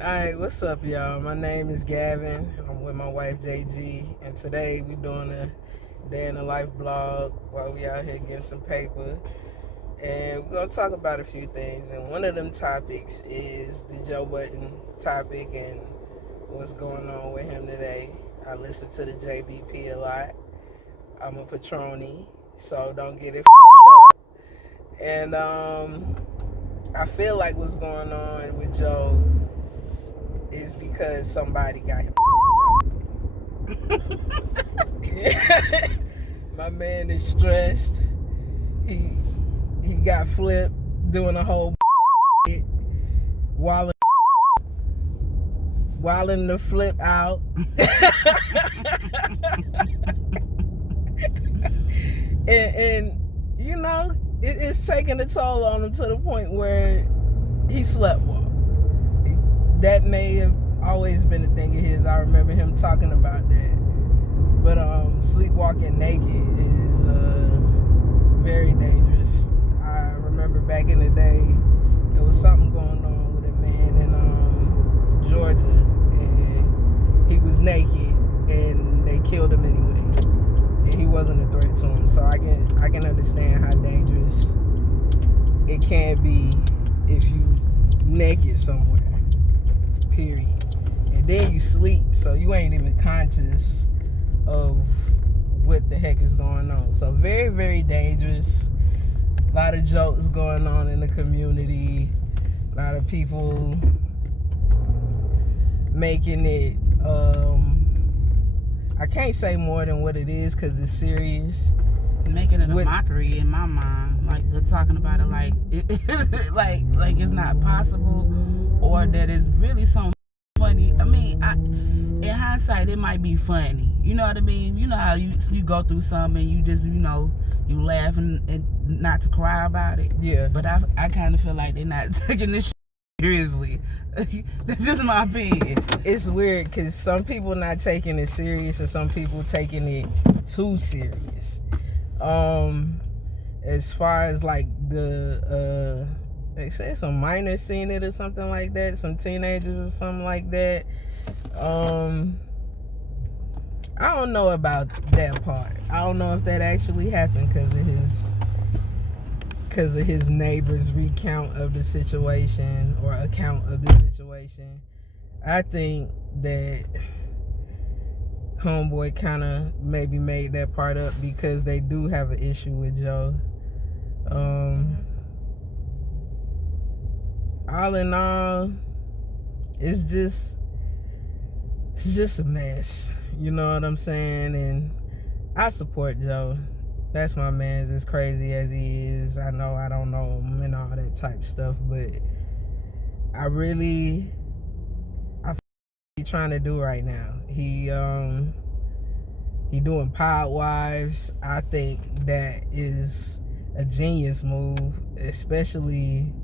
Alright, what's up, y'all? My name is Gavin. I'm with my wife, JG, and today we doing a day in the life blog while we out here getting some paper. And we're going to talk about a few things, and one of them topics is the Joe Budden topic and what's going on with him today. I listen to the JBP a lot. I'm a Patroni, so don't get it up. And I feel like what's going on with Joe is because somebody got him yeah. My man is stressed. He got flipped doing a whole wilding the flip out. and you know, it's taking a toll on him to the point where he sleptwalked. That may have always been a thing of his. I remember him talking about that. But sleepwalking naked is very dangerous. I remember back in the day, there was something going on with a man in Georgia, and he was naked, and they killed him anyway. And he wasn't a threat to him. So I can understand how dangerous it can be if you naked somewhere. Period. And then you sleep, so you ain't even conscious of what the heck is going on. So very, very dangerous. A lot of jokes going on in the community. A lot of people making it I can't say more than what it is because it's serious. Making it a mockery in my mind, like they're talking about it like like it's not possible, or that it's really something funny. I mean, in hindsight, it might be funny. You know what I mean? You know how you go through something and you just you laugh and not to cry about it. Yeah. But I kind of feel like they're not taking this seriously. That's just my opinion. It's weird because some people not taking it serious and some people taking it too serious. As far as like the they say some minors seen it or something like that, some teenagers or something like that. I don't know about that part. I don't know if that actually happened because of his neighbor's recount of the situation or account of the situation. I think that homeboy kind of maybe made that part up because they do have an issue with Joe. All in all, it's just a mess. You know what I'm saying? And I support Joe. That's my man, as crazy as he is. I know I don't know him and all that type stuff, but I really he's trying to do right now. He doing pod wives. I think that is a genius move, especially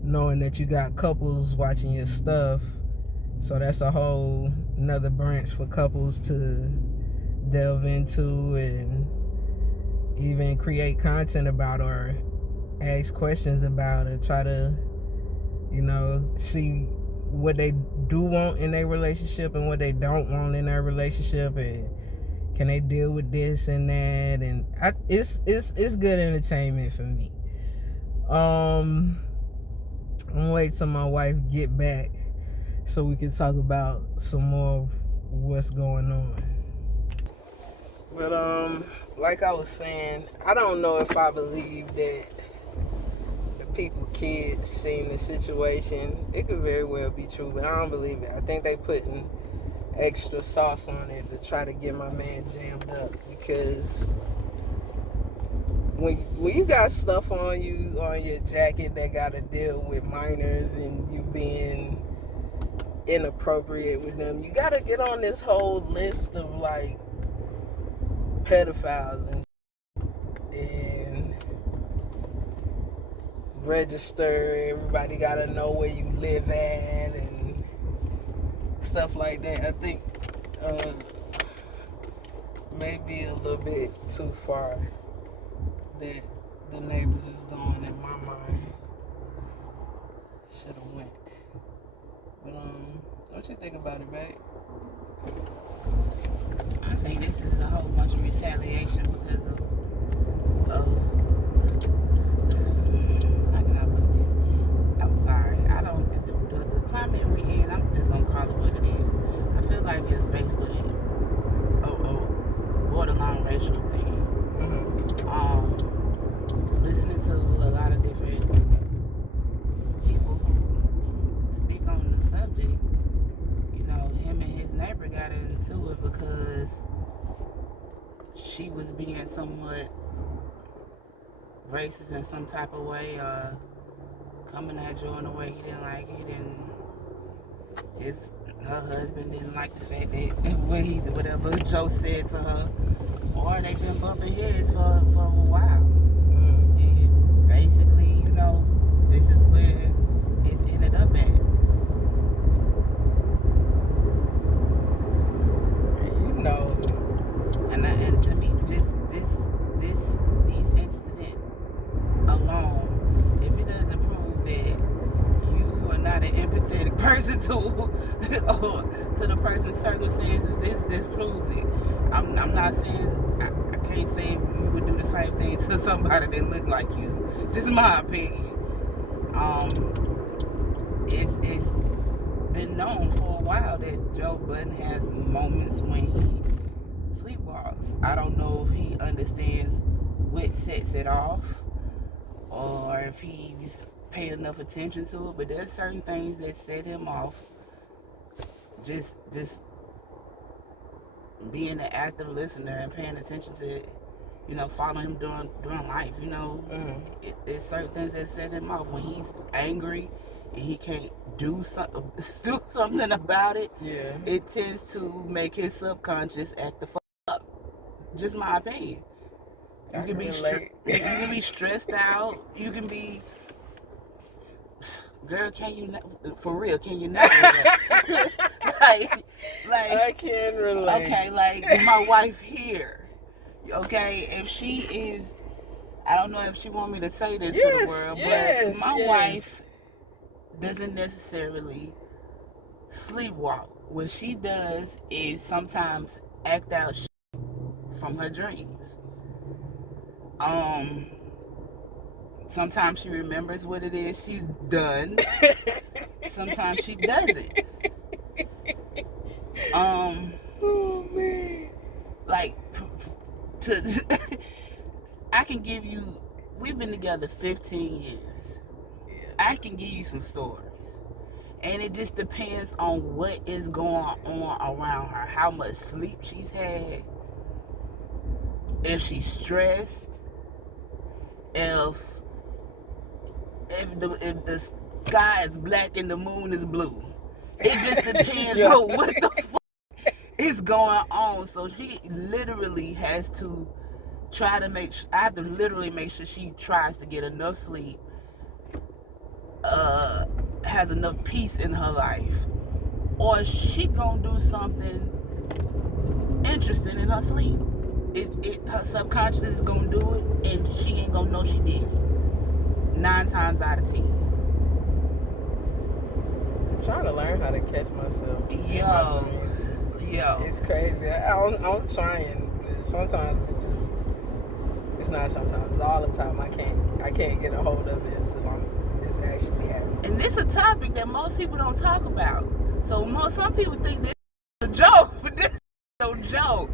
knowing that you got couples watching your stuff. So that's a whole another branch for couples to delve into and even create content about or ask questions about or try to, see what they do want in their relationship and what they don't want in their relationship, and can they deal with this and that. And it's good entertainment for me. I'm gonna wait till my wife get back so we can talk about some more of what's going on. But like I was saying, I don't know if I believe that the kids seen the situation. It could very well be true, but I don't believe it. I think they putting extra sauce on it to try to get my man jammed up, because when you got stuff on you on your jacket that got to deal with minors and you being inappropriate with them, you got to get on this whole list of like pedophiles and register. Everybody got to know where you live at and stuff like that. I think maybe a little bit too far that the neighbors is going in my mind. Should have went. But What you think about it, babe? I think this is a whole bunch of retaliation because of how can I put this? I'm sorry. I don't the climate we in, I'm just gonna call it what it is. I feel like it's basically a borderline racial thing. Listening to a lot of different people who speak on the subject, you know, him and his neighbor got into it because she was being somewhat racist in some type of way, coming at Joe in a way he didn't like it, and her husband didn't like the fact that whatever Joe said to her, or they've been bumping heads for a while. And basically, you know, this is where it's ended up at. You know, and to me, these incidents alone, if it doesn't prove that you are not an empathetic person to the person's circumstances, this proves it. I'm not saying I can't say you would do the same thing to somebody that look like you. Just my opinion. It's been known for a while that Joe Budden has moments when he sleepwalks. I don't know if he understands what sets it off, or if he's paid enough attention to it. But there's certain things that set him off. Just being an active listener and paying attention to it, you know, following him during life, you know. There's certain things that set him off. When he's angry and he can't do something about it, it tends to make his subconscious act the fuck up. Just my opinion. You can be stressed out. You can be, girl, can you not, for real, can you not like I can relate. Okay, like my wife here. Okay, if she is, I don't know if she want me to say this to the world, but my wife doesn't necessarily sleepwalk. What she does is sometimes act out shit from her dreams. Sometimes she remembers what it is she's done. Sometimes she doesn't. Oh man. Like, I can give you, we've been together 15 years. I can give you some stories. And it just depends on what is going on around her, how much sleep she's had, if she's stressed, if the sky is black and the moon is blue. It just depends on what the fuck is going on. So she literally has to try to I have to literally make sure she tries to get enough sleep, has enough peace in her life, or she gonna do something interesting in her sleep. Her subconscious is gonna do it, and she ain't gonna know she did it. 9 times out of 10. I'm trying to learn how to catch myself. Yo. It's crazy. I'm trying. Sometimes it's not sometimes. It's all the time. I can't get a hold of it until it's actually happening. And this is a topic that most people don't talk about. So some people think this is a joke, but this is no joke.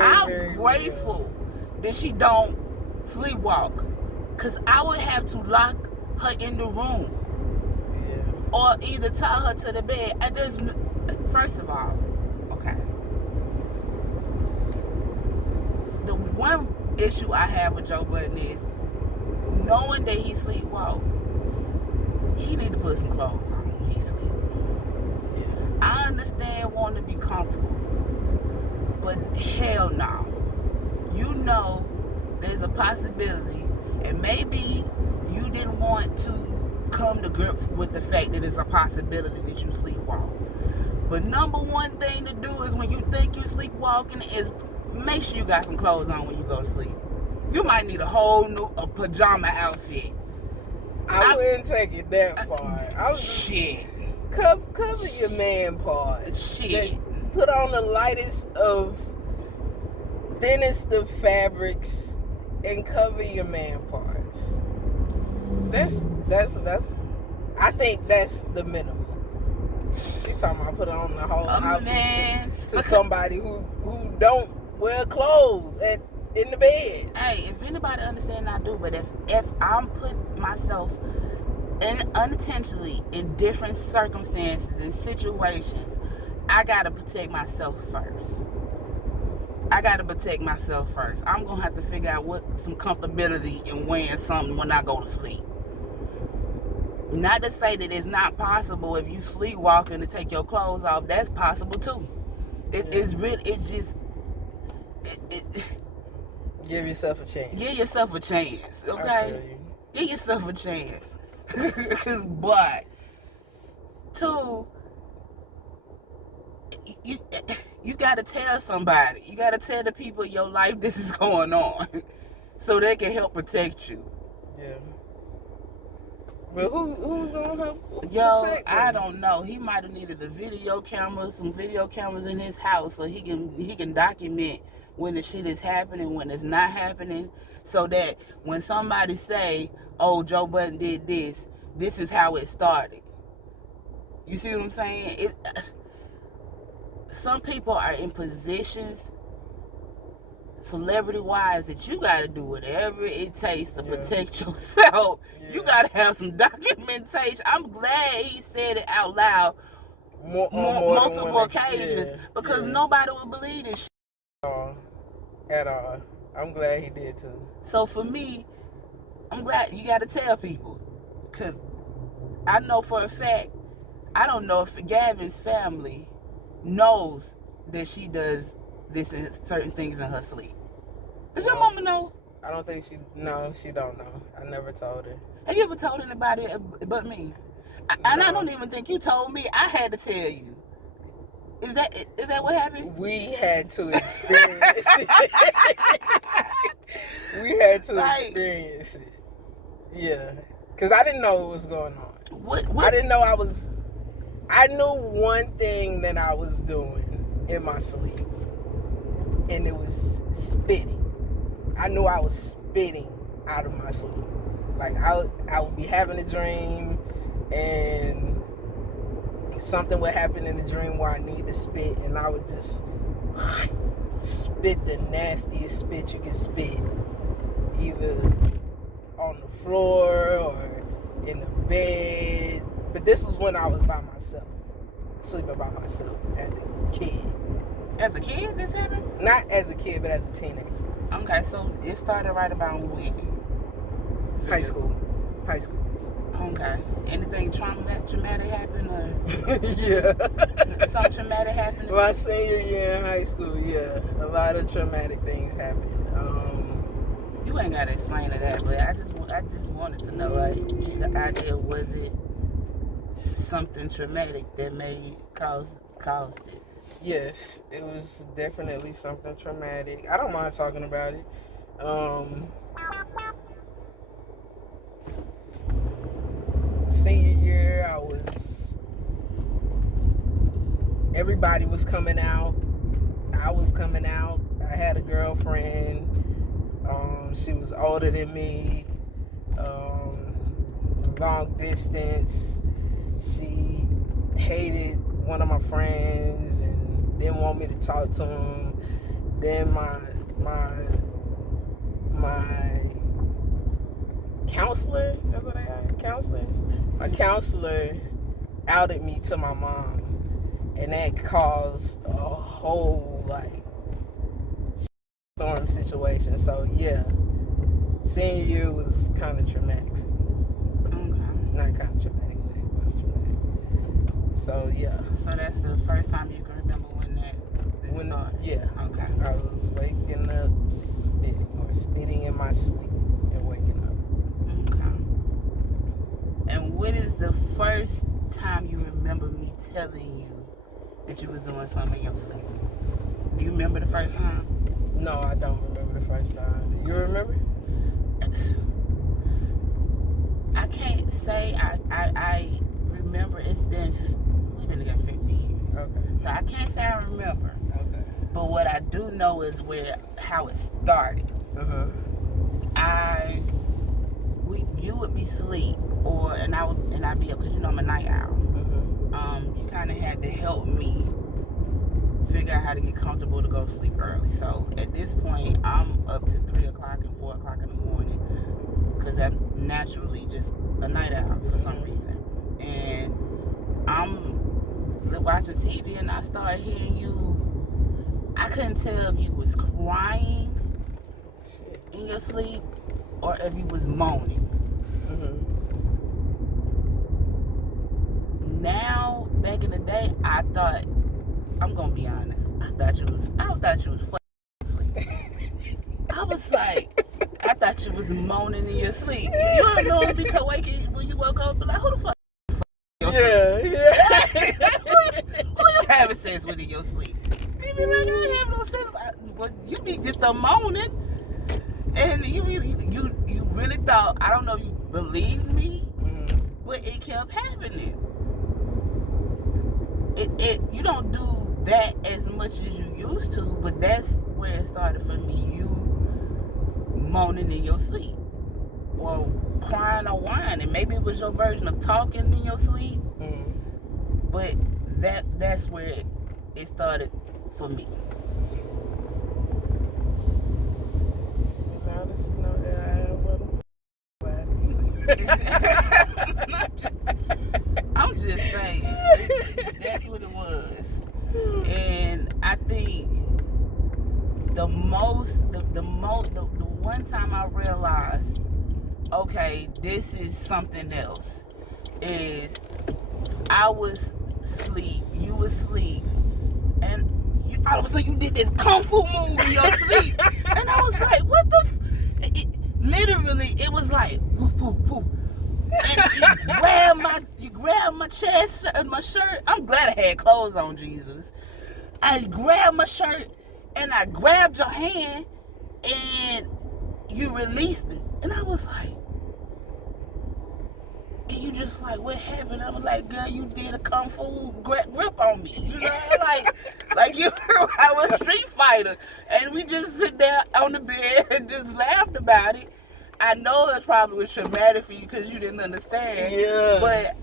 I'm grateful that she don't sleepwalk, because I would have to lock her in the room, or either tie her to the bed. And first of all, okay, the one issue I have with Joe Budden is knowing that he sleepwalk. He need to put some clothes on when he sleep. I understand wanting to be comfortable, but hell no. You know there's a possibility, and maybe you didn't want to come to grips with the fact that it's a possibility that you sleepwalk. But number one thing to do is, when you think you sleepwalking, is make sure you got some clothes on when you go to sleep. You might need a whole new pajama outfit. I wouldn't take it that far. Shit. Cover your man part. Shit. Put on the thinnest of fabrics and cover your man parts. That's I think that's the minimum. She talking about put on the whole outfit to somebody who don't wear clothes in the bed. Hey, if anybody understand, I do. But if I'm putting myself unintentionally in different circumstances and situations, I gotta protect myself first. I'm gonna have to figure out some comfortability in wearing something when I go to sleep. Not to say that it's not possible if you sleepwalking to take your clothes off. That's possible too. It's really, it's just, give yourself a chance. Give yourself a chance, okay? Give yourself a chance. But, two, you gotta tell somebody. You gotta tell the people in your life this is going on, so they can help protect you. Yeah. Well, who's gonna help? I don't know. He might have needed some video cameras in his house, so he can document when the shit is happening, when it's not happening, so that when somebody say, "Oh, Joe Budden did this. This is how it started." You see what I'm saying? Some people are in positions, celebrity-wise, that you got to do whatever it takes to protect yourself. Yeah. You got to have some documentation. I'm glad he said it out loud multiple occasions, because nobody would believe this shit. At all. I'm glad he did too. So for me, I'm glad you got to tell people, because I know for a fact, I don't know if Gavin's family knows that she does this and certain things in her sleep. Does your mama know? I don't think she don't know. I never told her. Have you ever told anybody but me? And I don't even think you told me. I had to tell you. Is that what happened? We had to experience it. We had to experience it. Yeah. Because I didn't know what was going on. What? I didn't know I knew one thing that I was doing in my sleep, and it was spitting. I knew I was spitting out of my sleep. Like, I would be having a dream, and something would happen in the dream where I need to spit, and I would just spit the nastiest spit you can spit, either on the floor or in the bed. But this was when I was by myself, sleeping by myself as a kid. As a kid, this happened? Not as a kid, but as a teenager. Okay, so it started right about when? High school. Okay. Anything traumatic happened, or? Yeah. Something traumatic happened? My senior year in high school, yeah. A lot of traumatic things happened. You ain't gotta explain to that, but I just wanted to know, like, get the idea, was it something traumatic that caused it? Yes, it was definitely something traumatic. I don't mind talking about it. Senior year, everybody was coming out. I was coming out. I had a girlfriend. She was older than me. Long distance. She hated one of my friends and didn't want me to talk to him. Then my counselor, that's what they are, counselors? My counselor outed me to my mom, and that caused a whole, storm situation. So, yeah, senior year was kind of traumatic for me. Okay. Not kind of traumatic, but it was traumatic. So, yeah. So that's the first time you can remember when that started? Yeah. Okay. I was waking up spitting in my sleep and waking up. Okay. And what is the first time you remember me telling you that you was doing something in your sleep? Do you remember the first time? No, I don't remember the first time. Do you remember? I can't say I remember. We've been together 15 years. Okay. So I can't say I remember. Okay. But what I do know is how it started. You would be asleep, and I'd be up because I'm a night owl. You kind of had to help me figure out how to get comfortable to go to sleep early. So at this point, I'm up to 3 o'clock and 4 o'clock in the morning because I'm naturally just a night owl for some reason. And I'm watching TV and I started hearing you. I couldn't tell if you was crying in your sleep or if you was moaning. Now, back in the day, I thought, I'm gonna be honest, I thought you was fucking asleep. I was like, I thought you was moaning in your sleep. You don't know because when you woke up, like, who the fuck? Yeah. Who you having sex with in your sleep? You be like, I don't have no sex. But you be just a moaning, and you really thought, I don't know, you believed me, but it kept happening. You don't do that as much as you used to, but that's where it started for me. You moaning in your sleep, or crying or whining. Maybe it was your version of talking in your sleep, but that's where it started for me. I'm just saying, that's what it was. And I think the one time I realized, okay, this is something else, is I was asleep, you was asleep, and all of a sudden you did this kung fu move in your sleep. And I was like, what the literally, it was like, whoop, whoop, whoop. And you grabbed my chest and my shirt. I'm glad I had clothes on, Jesus. I grabbed my shirt and I grabbed your hand and you released it. And I was like, and you just like, what happened? I was like, girl, you did a kung fu grip on me. You know, like you, I was a street fighter. And we just sit there on the bed and just laughed about it. I know it probably was traumatic for you because you didn't understand. Yeah. But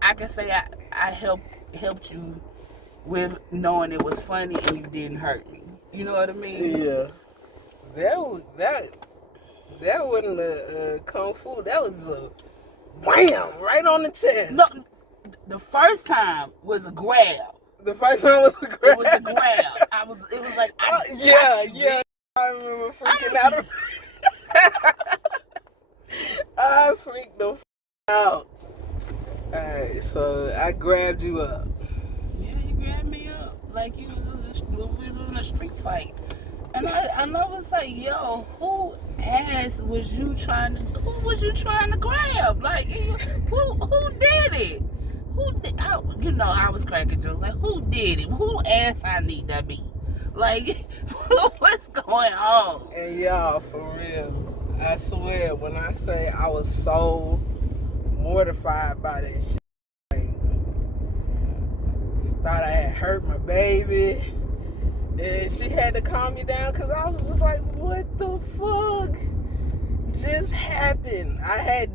I can say I helped you with knowing it was funny and you didn't hurt me. You know what I mean? Yeah. That wasn't a kung fu. That was a wham right on the chest. No, the first time was a grab. The first time was a grab. It was a grab. It was like yeah. I remember freaking out. I freaked the out. Alright, so I grabbed you up. Yeah, you grabbed me up like we was in a street fight. And I was like, yo, who was you trying to grab? Like, who did it? I was cracking jokes. Like, who did it? Who ass I need to be? Like, what's going on? And y'all, for real, I swear, when I say I was so mortified by this shit, like, thought I had hurt my baby, and she had to calm me down because I was just like, what the fuck just happened? I had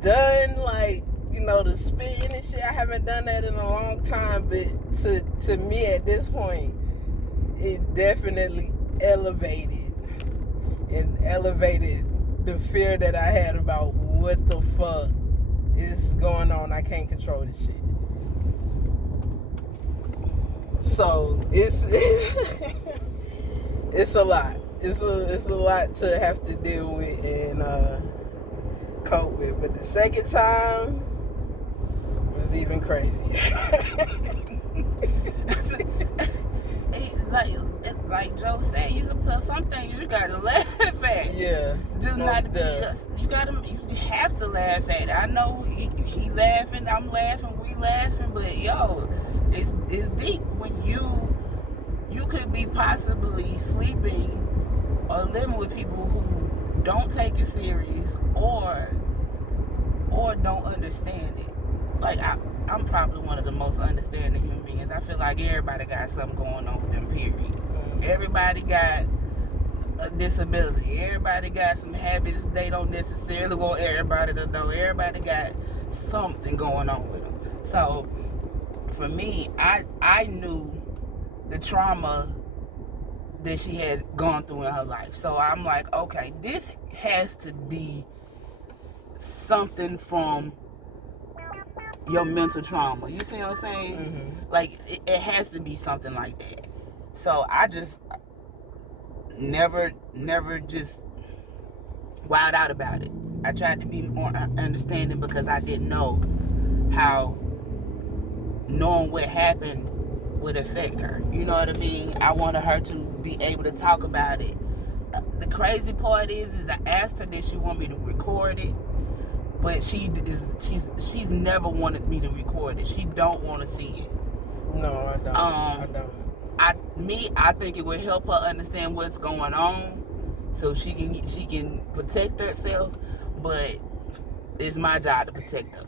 done, like, the spitting and shit. I haven't done that in a long time, but to me at this point, it definitely elevated the fear that I had about what the fuck is going on. I can't control this shit. So it's a lot. It's a lot to have to deal with and cope with. But the second time was even crazier. Like Joe said, some things you gotta laugh at. Yeah. Just not to be. You have to laugh at it. I know he laughing, I'm laughing, we laughing, but yo, it's deep when you could be possibly sleeping or living with people who don't take it serious or or don't understand it. Like, I'm probably one of the most understanding human beings. I feel like everybody got something going on with them, period. Everybody got a disability. Everybody got some habits they don't necessarily want everybody to know. Everybody got something going on with them. So, for me, I knew the trauma that she had gone through in her life. So I'm like, okay, this has to be something from your mental trauma. You see what I'm saying? Mm-hmm. Like, it has to be something like that. So I just never just wild out about it. I tried to be more understanding because I didn't know how knowing what happened would affect her. You know what I mean? I wanted her to be able to talk about it. The crazy part is I asked her did she want me to record it, but she's never wanted me to record it. She don't want to see it. No, I don't. I don't. I think it would help her understand what's going on, so she can protect herself. But it's my job to protect her.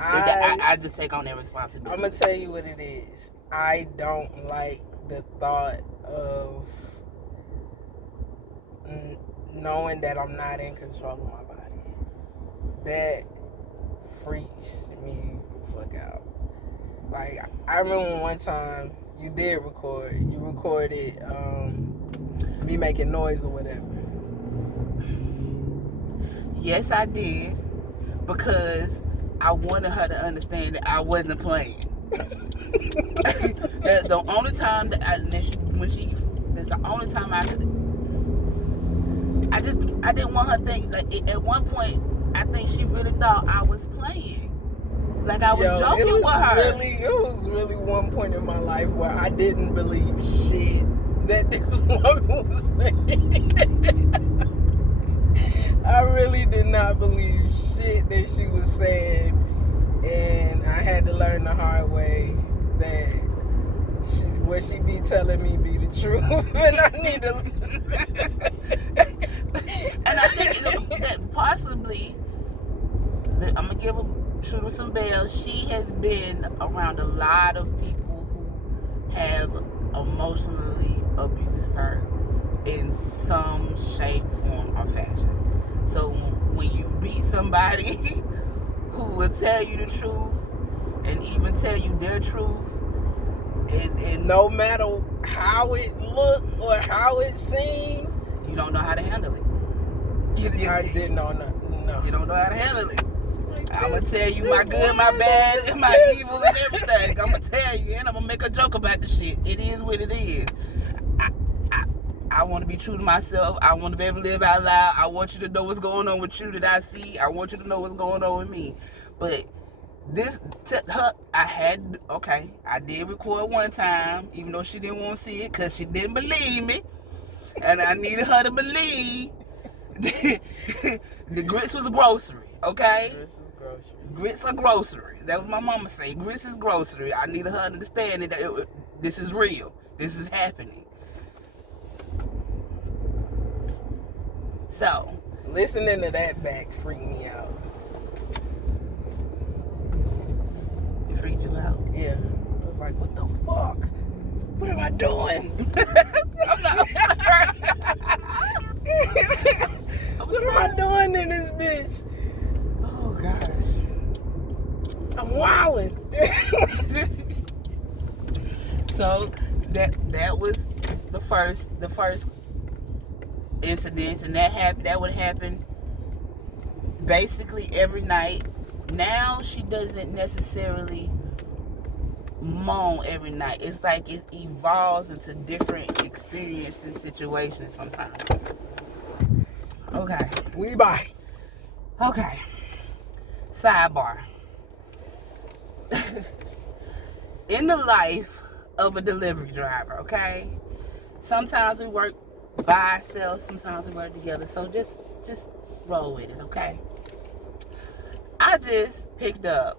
I just take on that responsibility. I'm gonna tell you what it is. I don't like the thought of knowing that I'm not in control of my body. That freaks me the fuck out. Like, I remember one time you did record. You recorded me making noise or whatever. Yes, I did, because I wanted her to understand that I wasn't playing. That's the only time that that's the only time I didn't want her to think, like, at one point, I think she really thought I was playing. Like, I was joking with her. It was really one point in my life where I didn't believe shit that this woman was saying. I really did not believe shit that she was saying. And I had to learn the hard way that what she be telling me be the truth. And I need to... And I think that possibly, I'm going to give shoot her some bells. She has been around a lot of people who have emotionally abused her in some shape, form, or fashion. So when you meet somebody who will tell you the truth and even tell you their truth, and no matter how it looked or how it seemed, you don't know how to handle it. I didn't know nothing. No. You don't know how to handle it. I'm going to tell you my good, my bad, and my evil and everything. I'm going to tell you, and I'm going to make a joke about the shit. It is what it is. I want to be true to myself. I want to be able to live out loud. I want you to know what's going on with you that I see. I want you to know what's going on with me. But I did record one time, even though she didn't want to see it because she didn't believe me. And I needed her to believe the grits was a grocery, okay? Grits is grocery. Grits are grocery. That was my mama say. Grits is grocery. I needed her to understand that this is real. This is happening. So, listening to that back freaked me out. It freaked you out? Yeah. I was like, what the fuck? What am I doing? I'm not. What am I doing in this bitch? Oh gosh. I'm wilding. So that was the first incident, and that would happen basically every night. Now she doesn't necessarily moan every night. It's like it evolves into different experiences and situations sometimes. Okay. We bye. Okay. Sidebar. In the life of a delivery driver, okay? Sometimes we work by ourselves, sometimes we work together. So just roll with it, okay? I just picked up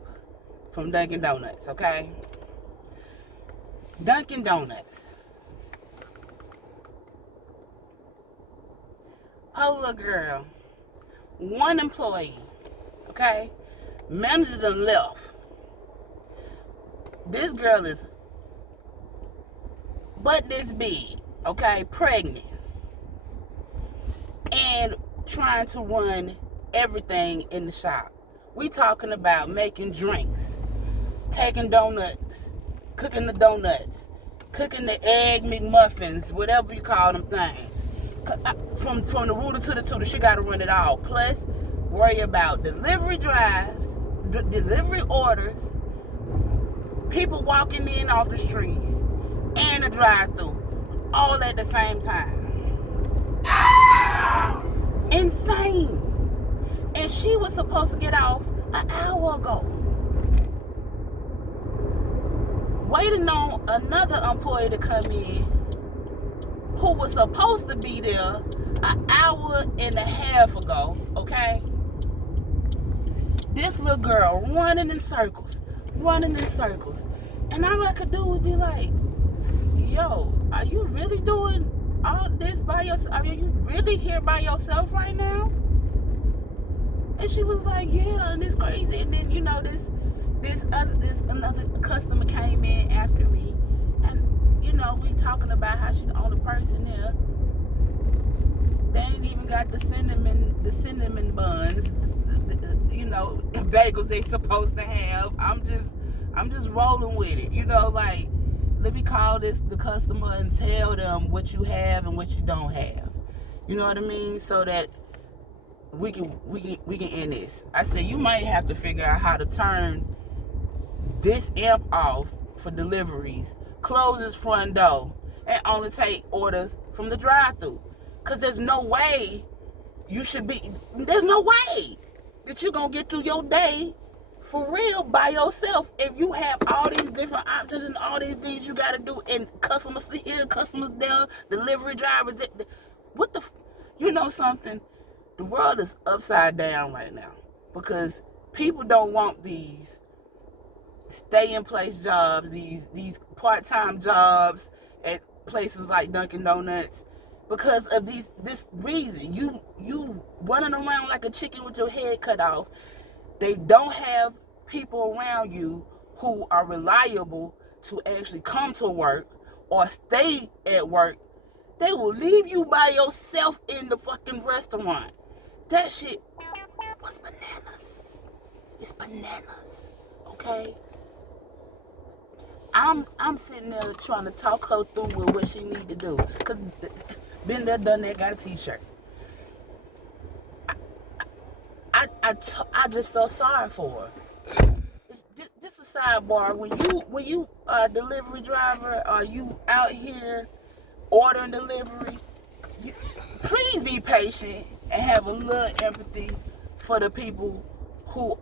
from Dunkin' Donuts, okay? Dunkin' Donuts. Polar girl. One employee, okay? Manager done left. This girl is butt this big, okay, pregnant, and trying to run everything in the shop. We talking about making drinks, taking donuts, cooking the donuts, cooking the egg McMuffins, whatever you call them things. From the rooter to the tutor, she got to run it all. Plus, worry about delivery drives, delivery orders, people walking in off the street, and a drive-through, all at the same time. Insane. And she was supposed to get off an hour ago, waiting on another employee to come in who was supposed to be there an hour and a half ago, okay? This little girl running in circles. And all I could do would be like, yo, are you really doing all this by yourself? Are you really here by yourself right now? And she was like, yeah, and it's crazy. And then, you know, this another customer came in after me, and, you know, we talking about how she the only person there. They ain't even got the cinnamon buns, you know, bagels they supposed to have. I'm just rolling with it, you know, like, let me call the customer and tell them what you have and what you don't have. You know what I mean? So that we can end this. I said, you might have to figure out how to turn this amp off for deliveries, close his front door, and only take orders from the drive-thru. Because there's no way there's no way that you're going to get through your day for real by yourself if you have all these different options and all these things you got to do, and customers here, customers there, delivery drivers. You know something? The world is upside down right now because people don't want these stay-in-place jobs, these part-time jobs at places like Dunkin' Donuts, because of this reason. You running around like a chicken with your head cut off. They don't have people around you who are reliable to actually come to work or stay at work. They will leave you by yourself in the fucking restaurant. That shit was bananas. It's bananas, okay? I'm sitting there trying to talk her through with what she need to do. Cause been there, done that, got a t-shirt. I just felt sorry for her. Just a sidebar. When you are a delivery driver, or you out here ordering delivery, please be patient and have a little empathy for the people who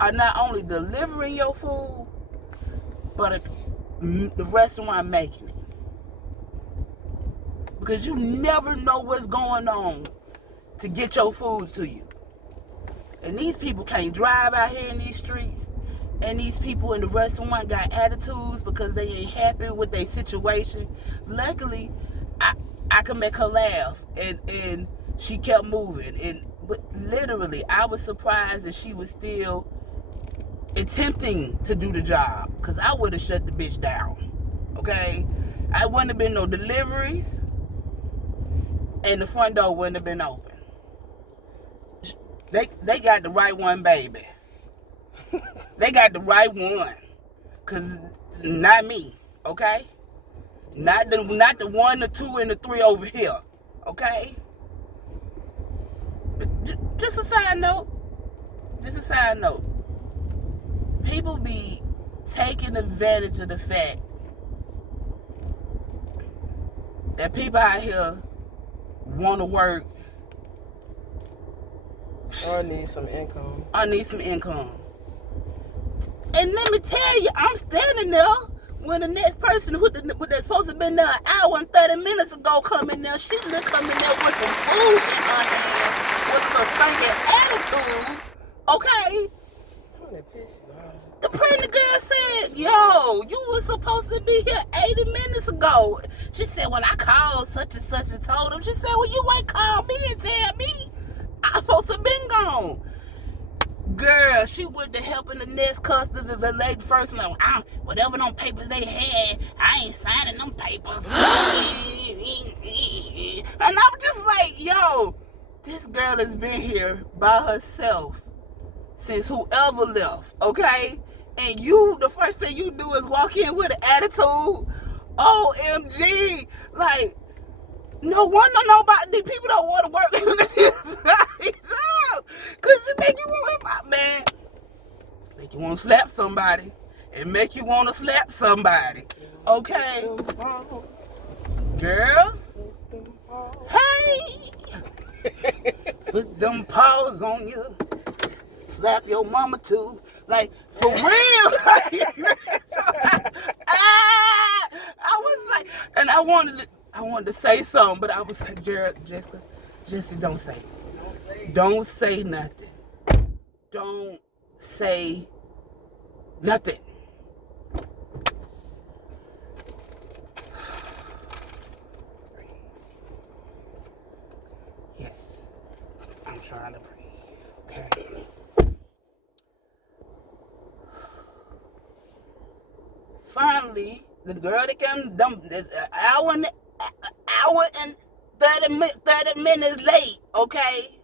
are not only delivering your food, but the restaurant making it. Because you never know what's going on to get your food to you. And these people can't drive out here in these streets. And these people in the restaurant got attitudes because they ain't happy with their situation. Luckily, I could make her laugh. And she kept moving. But literally, I was surprised that she was still attempting to do the job. Because I would have shut the bitch down. Okay? I wouldn't have been no deliveries. And the front door wouldn't have been open. They got the right one, baby. They got the right one. Cause not me, okay? Not the 1, the 2, and the 3 over here, okay? Just a side note. People be taking advantage of the fact that people out here want to work. Or need some income. And let me tell you, I'm standing there when the next person that's supposed to have been there an hour and 30 minutes ago come in there. She look coming there with some food in her hand, with a stinking attitude. Okay? The pregnant girl said, yo, you were supposed to be here 80 minutes ago. She said, when I called such and such and told him, she said, well, you ain't called me and tell me. I'm supposed to have been gone. Girl, she went to helping the next customer, the lady first, like, whatever them papers they had, I ain't signing them papers. And I'm just like, yo, this girl has been here by herself since whoever left, okay? And you, the first thing you do is walk in with an attitude. OMG. Like, no wonder nobody, people don't want to work in this job. Because it make you want, man, make you want to slap somebody. It make you want to slap somebody. Okay? Girl. Hey. Put them paws on you. Slap your mama too. Like, for real. I was like, and I wanted to say something, but I was like, girl, Jesse, don't say it. Don't say nothing. Don't say nothing. Yes, I'm trying to breathe. Okay. Finally, the girl that came an hour and 30 minutes late, okay?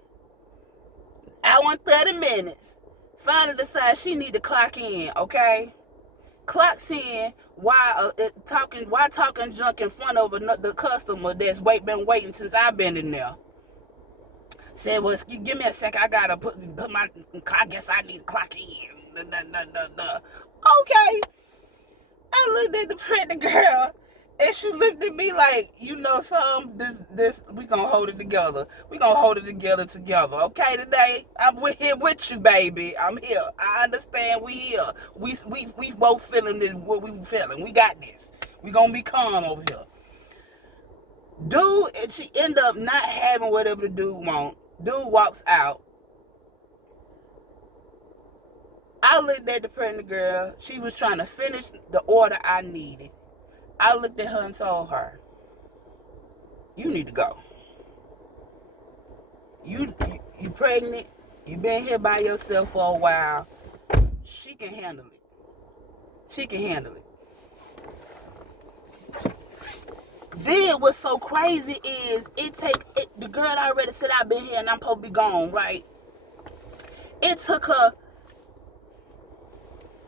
Hour and 30 minutes. Finally decides she need to clock in, okay? Clocks in while talking junk in front of the customer that's been waiting since I've been in there. Said, well, give me a sec, I gotta put my, I guess I need to clock in. Okay. I looked at the pregnant girl, and she looked at me like, you know something, this, we gonna hold it together. We gonna hold it together, okay, today? We're here with you, baby. I'm here. I understand we here. We both feeling this, what we feeling. We got this. We gonna be calm over here. Dude, and she end up not having whatever the dude want. Dude walks out. I looked at the pregnant girl. She was trying to finish the order I needed. I looked at her and told her, you need to go. You pregnant. You been here by yourself for a while. She can handle it. She can handle it. Then what's so crazy is the girl already said I've been here and I'm supposed to be gone, right? It took her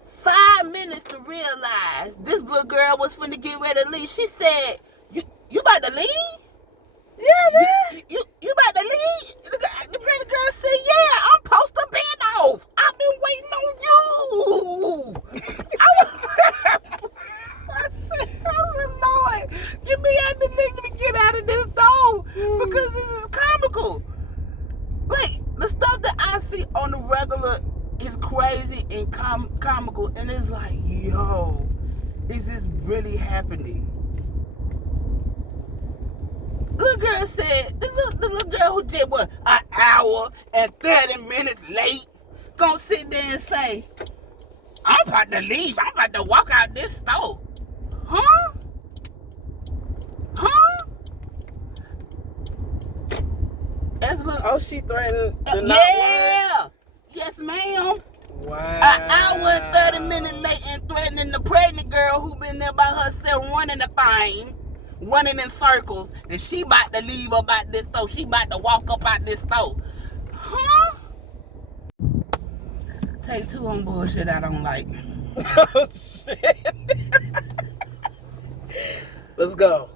5 minutes to realize this little girl was finna get ready to leave. She said, you about to leave? Yeah, man. You about to leave? The pretty girl said, yeah, I'm supposed to be off. I've been waiting on you. I said, Lord, you be at the need to get out of this door because this is comical. Like, the stuff that I see on the regular is crazy and comical, and it's like, yo, is this really happening? Little girl said, the little girl who did what, an hour and 30 minutes late, gonna sit there and say, I'm about to leave, I'm about to walk out this store. Huh? Oh, she threatened to not work? Yes, ma'am. Wow. An hour and 30 minutes late and threatening the pregnant girl who been there by herself running the thing, running in circles, that she about to leave up out this store. She about to walk up out this store. Huh? Take two on bullshit I don't like. Oh, shit. Let's go.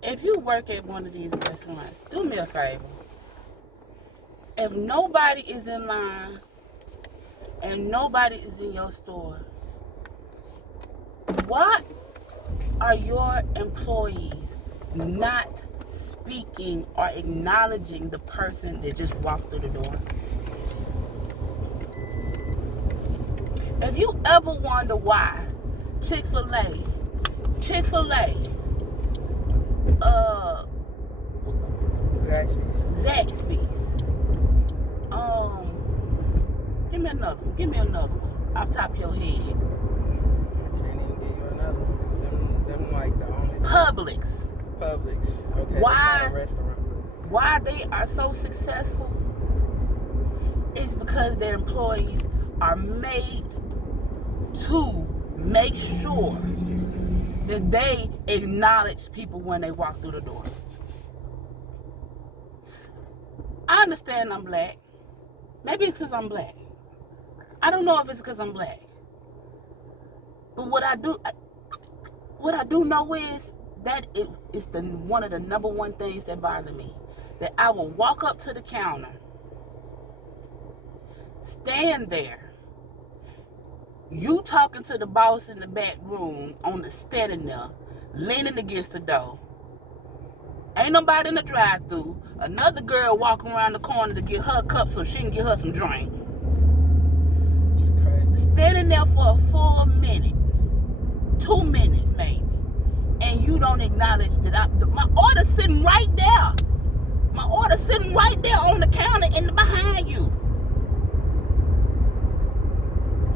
If you work at one of these restaurants, do me a favor. If nobody is in line and nobody is in your store, why are your employees not speaking or acknowledging the person that just walked through the door? If you ever wonder why Chick-fil-A, Zaxby's, give me another one off top of your head. I can't even give you another one. Them like the only Publix. Okay. Why? Restaurant. Why they are so successful? is because their employees are made to make sure that they acknowledge people when they walk through the door. I understand I'm black. Maybe it's because I'm black. I don't know if it's because I'm black. But what I do know is that it is one of the number one things that bother me. That I will walk up to the counter, stand there, you talking to the boss in the back room on the standing there, leaning against the door. Ain't nobody in the drive-thru. Another girl walking around the corner to get her cup so she can get her some drink. It's crazy. Standing there for a full minute, 2 minutes maybe, and you don't acknowledge that my order's sitting right there. My order's sitting right there on the counter and behind you.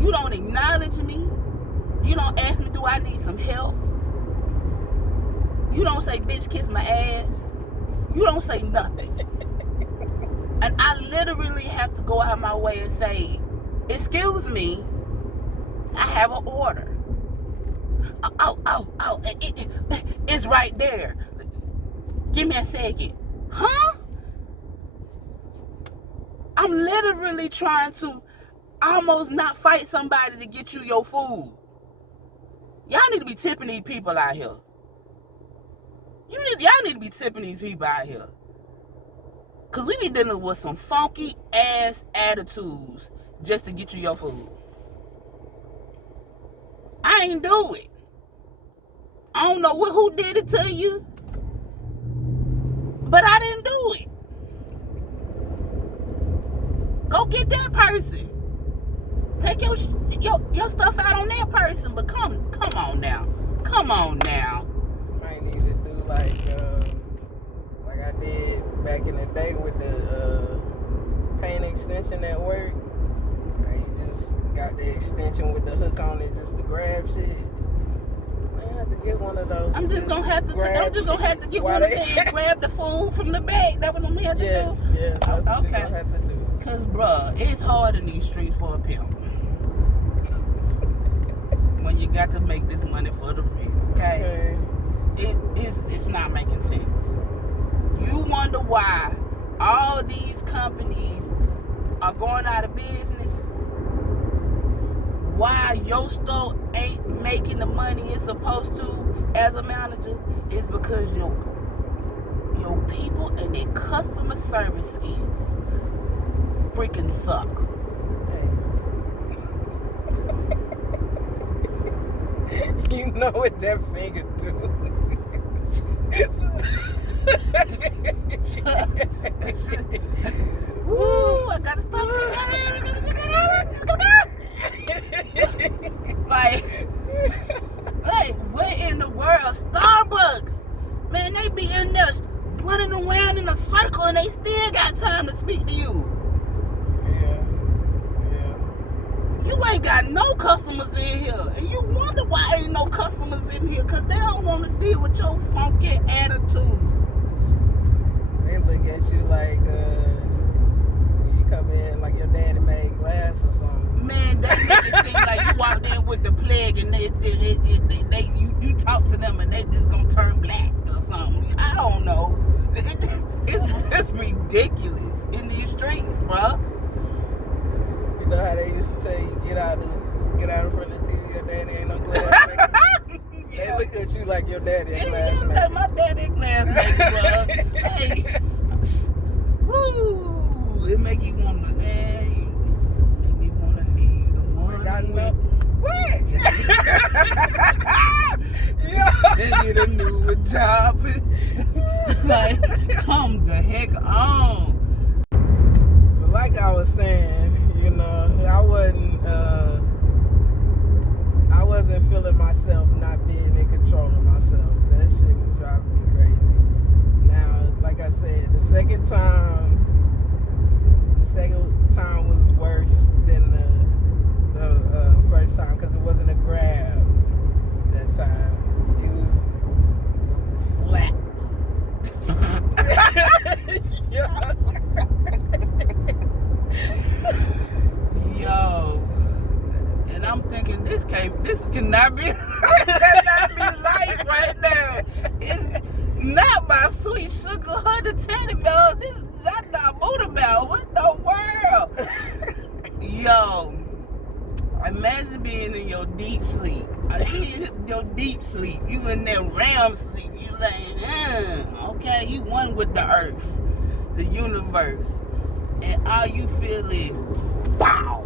You don't acknowledge me. You don't ask me, do I need some help? You don't say, bitch, kiss my ass. You don't say nothing. And I literally have to go out my way and say, excuse me, I have an order. Oh, it's right there. Give me a second. Huh? I'm literally trying to almost not fight somebody to get you your food. Y'all need to be tipping these people out here. Y'all need to be tipping these people out here. Because we be dealing with some funky ass attitudes just to get you your food. I ain't do it. I don't know who did it to you, but I didn't do it. Go get that person. Take your stuff out on that person. But come on now. Come on now. Might need to do like I did back in the day with the paint extension at work. You just got the extension with the hook on it just to grab shit. I have to get one of those. I'm just gonna have to get one of these and grab the food from the bag. That's what I'm here to do. Yes, that's what you're gonna have to do. Cause bruh, it's hard in these streets for a pimp. When you got to make this money for the rent, okay? It's not making sense. You wonder why all these companies are going out of business? Why your store ain't making the money it's supposed to as a manager is because your people and their customer service skills freaking suck. You know what that finger do. Woo, I gotta stop. Like, where in the world? Starbucks, man, they be in there running around in a circle and they still got time to speak to you. Yeah. You ain't got no customers in here, and you wonder why ain't no customers in here, cause they don't want to deal with your funky attitude. They look at you like when you come in like your daddy made glass or something. Man, that make it seem like you walked in with the plague and you talk to them and they just gonna turn black or something. I don't know. It's ridiculous in these streets, bruh. You know how they used to tell you get out in front of the TV, your daddy ain't no glass maker. Yeah. They look at you like your daddy ain't glass maker. Like my daddy glass maker, bruh. Hey, woo! It make you wanna, man. Make me wanna leave the one. Got enough. What? And get a new job. Like, come the heck on. But like I was saying, you know, I wasn't feeling myself not being in control of myself. That shit was driving me crazy. Now, like I said, the second time was worse than the first time because it wasn't a grab that time. It was a slap. This cannot be life right now. It's not my sweet sugar honey teddy bear. This is not Buddha bear. What the world? Yo, imagine being in your deep sleep. Your deep sleep. You in that REM sleep. You like, okay, you one with the earth, the universe. And all you feel is, wow.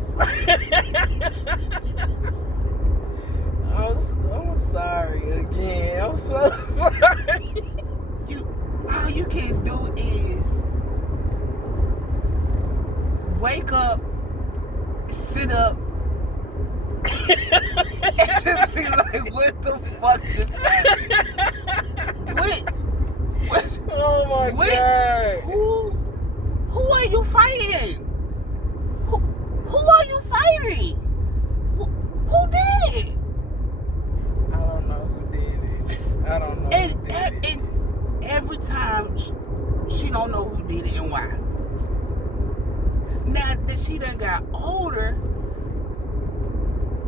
I'm sorry again. I'm so sorry. All you can do is wake up, sit up, and just be like, what the fuck just happened? What? Oh my God. Who are you fighting? Who are you fighting? Who did it? I don't know who did it. I don't know who did it. And every time she don't know who did it and why. Now that she done got older,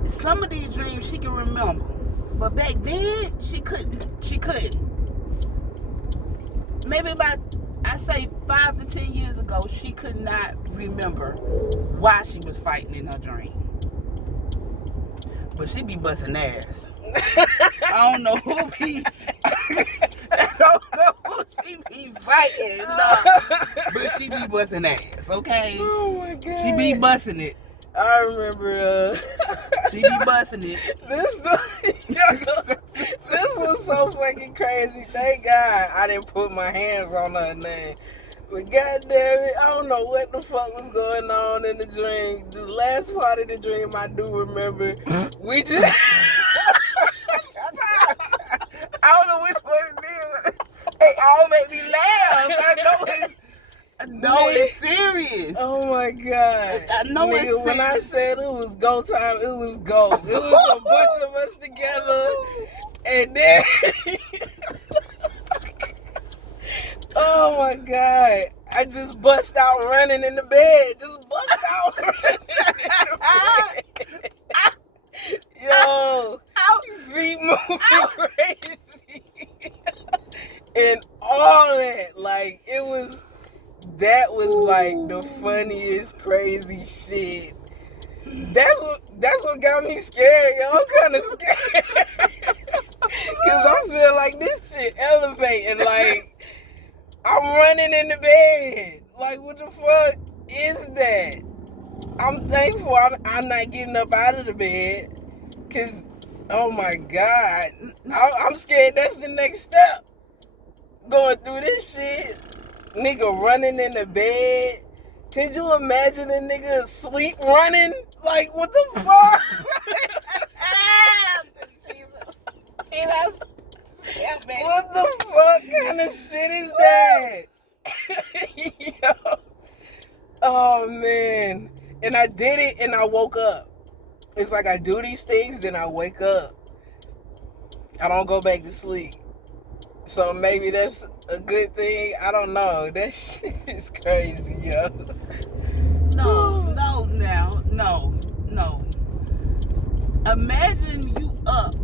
some of these dreams she can remember. But back then, she couldn't. Maybe about, I say 5 to 10 years ago, she could not remember why she was fighting in her dream. But she be busting ass. I don't know who she be fighting, but she be busting ass, okay? Oh my God. She be busting it. I remember she be busting it. This was so fucking crazy. Thank God I didn't put my hands on her name. But God damn it, I don't know what the fuck was going on in the dream. The last part of the dream I do remember. We just I don't know which one it is. Hey, all make me laugh. I know it's serious. Oh my God. I know it's serious. When I said it was go time, it was go. It was a bunch of us together. And then oh my God. I just bust out running in the bed. Just bust out running in the bed. Yo, feet moving crazy. And all that. Like, that was like the funniest, crazy shit. That's what got me scared, yo. I'm kind of scared. Cause I feel like this shit elevating. Like, I'm running in the bed. Like, what the fuck is that? I'm thankful I'm not getting up out of the bed. Cause, oh my God. I'm scared that's the next step. Going through this shit. Nigga running in the bed. Can you imagine a nigga sleep running? Like, what the fuck? Jesus. What the fuck kind of shit is that? Yo. Oh, man. And I did it and I woke up. It's like I do these things, then I wake up. I don't go back to sleep. So maybe that's a good thing. I don't know. That shit is crazy, yo. No. Imagine you up,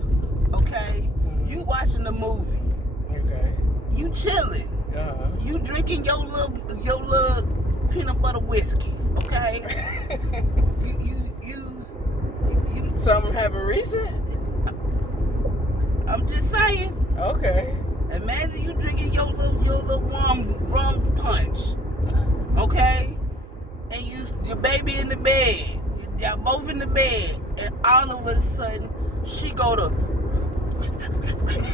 okay? You watching a movie. Okay. You chilling. Uh-huh. You drinking your little peanut butter whiskey, okay? you. Something happened recent? I'm just saying. Okay. Imagine you drinking your little rum punch, okay? And your baby in the bed, y'all both in the bed, and all of a sudden she go to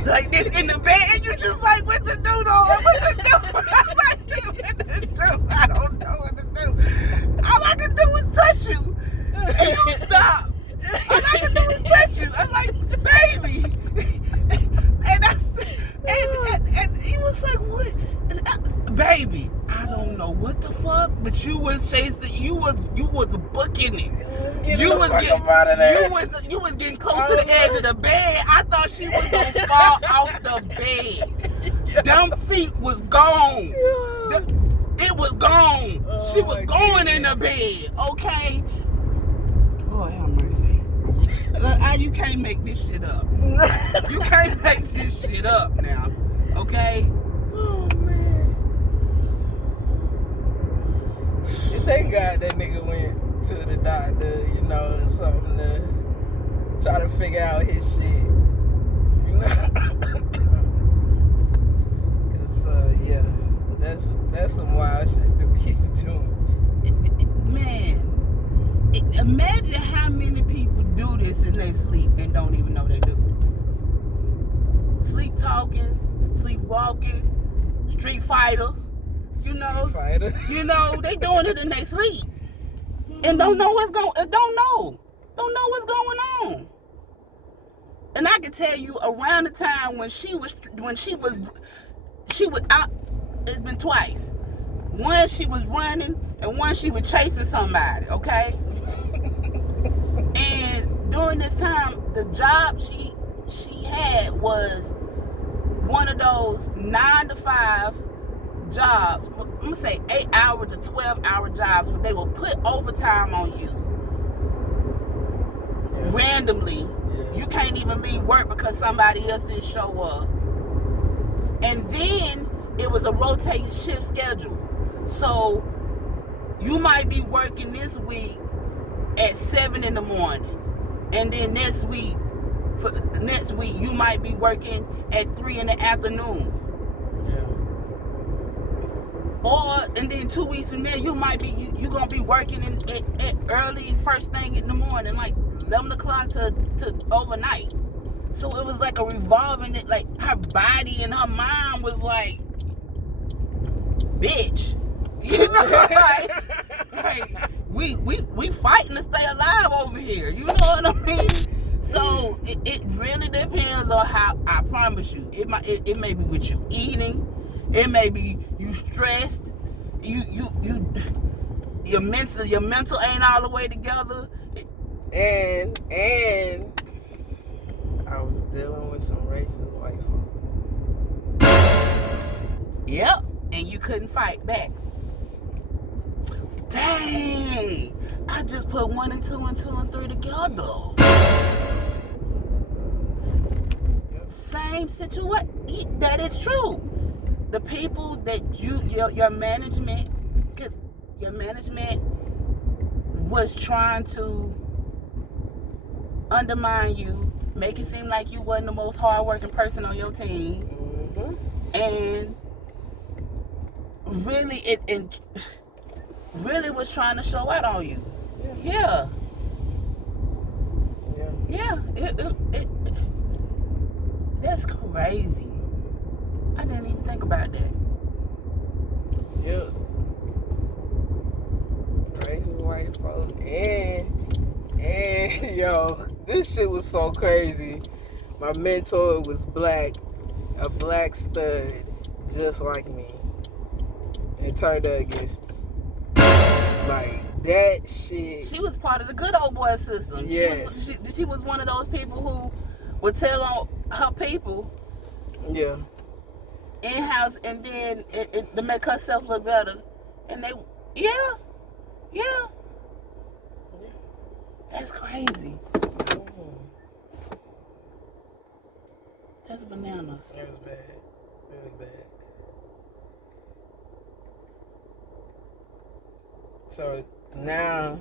like this in the bed, and you just like, what to do though? What to do? I don't know what to do. All I can do is touch you, and you stop. All I can do is touch you. I'm like, baby, and he was like, what? Baby, I don't know what the fuck, but you was chasing, you was booking it. You was getting close to the edge of the bed. I thought she was gonna fall off the bed. Them feet was gone. It was gone. She was going in the bed. Okay. Lord have mercy. I you can't make this shit up. You can't make this shit up now. Okay? Oh, man. Thank God that nigga went to the doctor, you know, something to try to figure out his shit. You know? Cause, yeah, that's some wild shit to be doing. Man, imagine how many people do this in their sleep and don't even know they do. Sleep talking, sleep walking, street fighter, you know. Street fighter. You know, they doing it in their sleep and don't know what's going on. And I can tell you around the time when she was out, it's been twice. One, she was running, and one, she was chasing somebody, okay? And during this time, the job she had was one of those 9 to 5 jobs. I'm gonna say 8-hour to 12-hour jobs where they will put overtime on you randomly. You can't even leave work because somebody else didn't show up. And then it was a rotating shift schedule. So you might be working this week at 7 in the morning. And then next week you might be working at 3 in the afternoon. And then 2 weeks from there, you might be you gonna be working at early first thing in the morning, like 11 o'clock to overnight. So it was like a revolving, like her body and her mind was like, bitch, you know, like we fighting to stay alive over here. You know what I mean? So it really depends on how. I promise you, it may be with you eating. It may be you stressed. Your mental ain't all the way together. And I was dealing with some racist white folk. Yep, and you couldn't fight back. Dang, I just put 1 and 2 and 2 and 3 together. Same situation. That is true. The people that your management, because your management was trying to undermine you, make it seem like you wasn't the most hardworking person on your team, and really was trying to show out on you. Yeah. That's crazy. I didn't even think about that. Yeah. Racist white folks. And yo, this shit was so crazy. My mentor was black, a black stud, just like me. And turned up against me. Like, that shit. She was part of the good old boy system. Yes. She was one of those people who would tell on her people. Yeah. In-house, and then it to make herself look better. And they, yeah. That's crazy. That's bananas. It was bad. Really bad. So now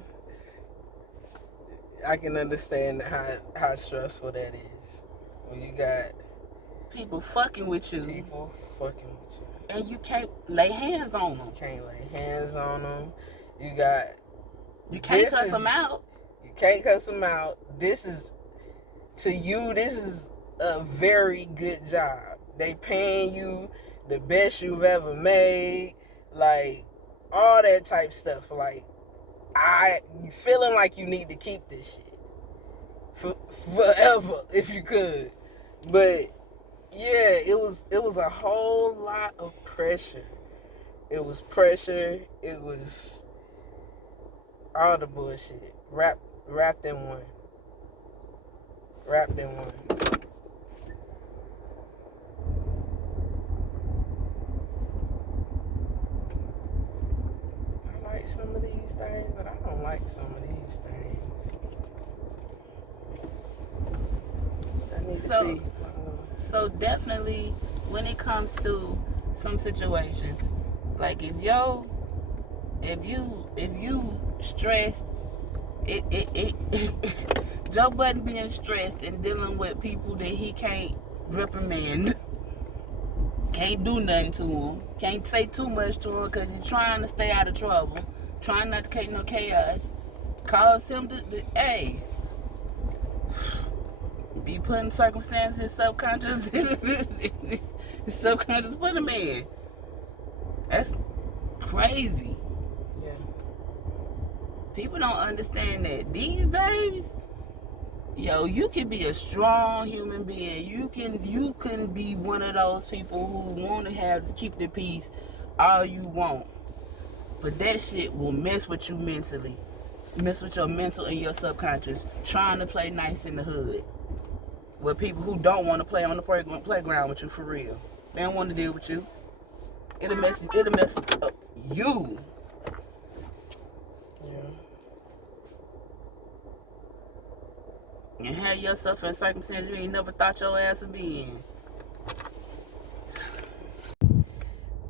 I can understand how stressful that is. When you got people fucking with you. People fucking with you. And you can't lay hands on them. You can't lay hands on them. You can't cuss them out. You can't cuss them out. This is a very good job. They paying you the best you've ever made. Like, all that type stuff. Like, you feeling like you need to keep this shit forever if you could. But yeah, it was a whole lot of pressure. It was pressure. It was all the bullshit wrapped in one. I like some of these things, but I don't like some of these things. So definitely, when it comes to some situations, like if you stressed, it Joe Budden being stressed and dealing with people that he can't reprimand, can't do nothing to him, can't say too much to him because he's trying to stay out of trouble, trying not to create no chaos, cause him to hey, be put in circumstances subconscious subconscious put him in. That's crazy. Yeah. People don't understand that these days. Yo, you can be a strong human being. You can be one of those people who want to keep the peace all you want. But that shit will mess with you mentally. Mess with your mental and your subconscious. Trying to play nice in the hood. With people who don't want to play on the playground with you for real. They don't want to deal with you. It'll mess up you. And have yourself in circumstances you ain't never thought your ass would be in.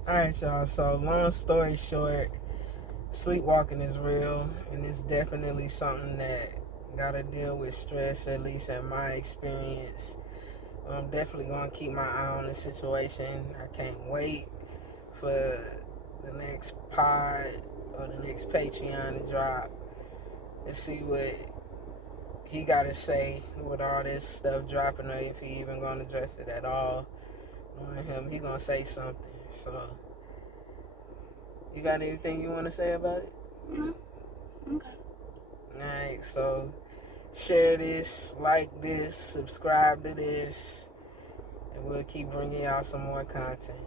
Alright, y'all. So, long story short, sleepwalking is real, and it's definitely something that gotta deal with stress, at least in my experience. I'm definitely gonna keep my eye on the situation. I can't wait for the next pod or the next Patreon to drop and see what he got to say with all this stuff dropping, or if he even going to address it at all. Knowing him, he going to say something. So, you got anything you want to say about it? No. Okay. Alright, so share this, like this, subscribe to this, and we'll keep bringing y'all some more content.